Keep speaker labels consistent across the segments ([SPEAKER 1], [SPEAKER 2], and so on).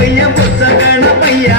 [SPEAKER 1] பைய புத்தகன பையா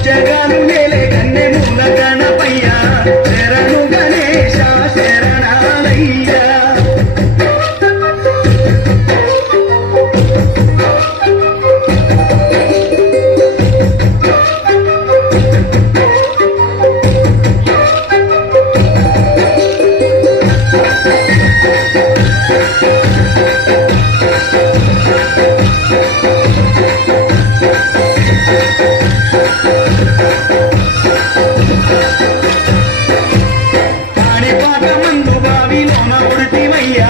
[SPEAKER 1] మందు బావిలోన కొడితివయ్యా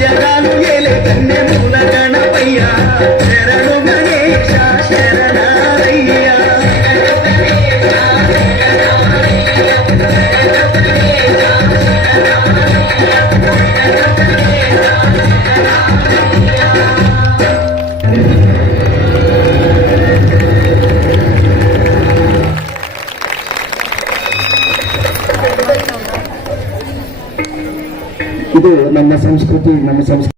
[SPEAKER 1] జగాలు ఏలే కన్నె మూలగా.
[SPEAKER 2] ಇದು ನನ್ನ ಸಂಸ್ಕೃತಿ ನಮ್ಮ ಸಂಸ್ಕೃತಿ.